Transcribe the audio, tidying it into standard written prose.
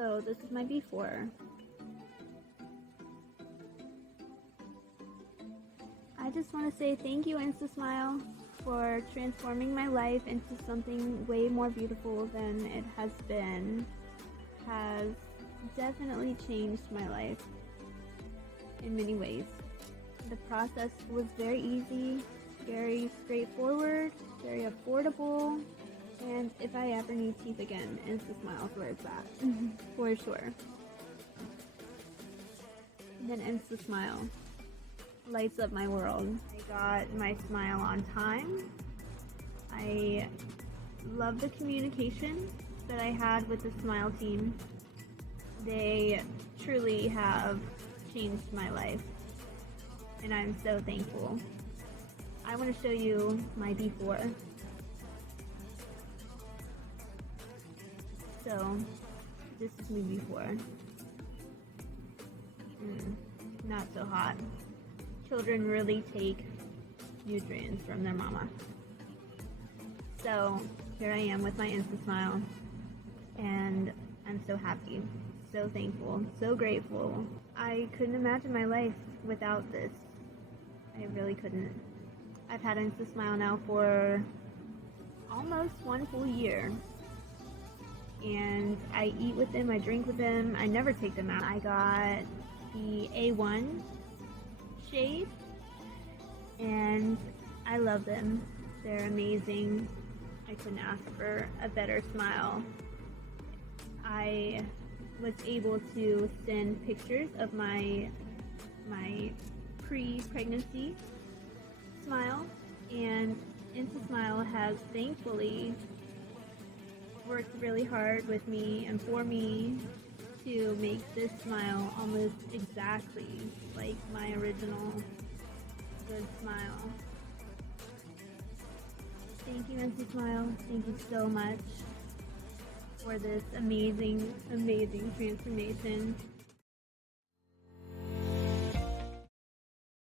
So this is my before. I just want to say thank you, Instasmile, for transforming my life into something way more beautiful than it has been. Has definitely changed my life in many ways. The process was very easy, very straightforward, very affordable, and if I ever need teeth again, Instasmile is where it's at, for sure. And then Instasmile lights up my world. I got my smile on time. I love the communication that I had with the Smile team. They truly have changed my life, and I'm so thankful. I want to show you my before. So, this is me before. Not so hot. Children really take nutrients from their mama. So, here I am with my Instasmile, and I'm so happy, so thankful, so grateful. I couldn't imagine my life without this. I really couldn't. I've had Instasmile now for almost 1 full year. And I eat with them, I drink with them, I never take them out. I got the A1 shade, and I love them. They're amazing. I couldn't ask for a better smile. I was able to send pictures of my pre-pregnancy smile, and Instasmile has thankfully worked really hard with me and for me to make this smile almost exactly like my original good smile. Thank you, Instasmile. Thank you so much for this amazing, amazing transformation.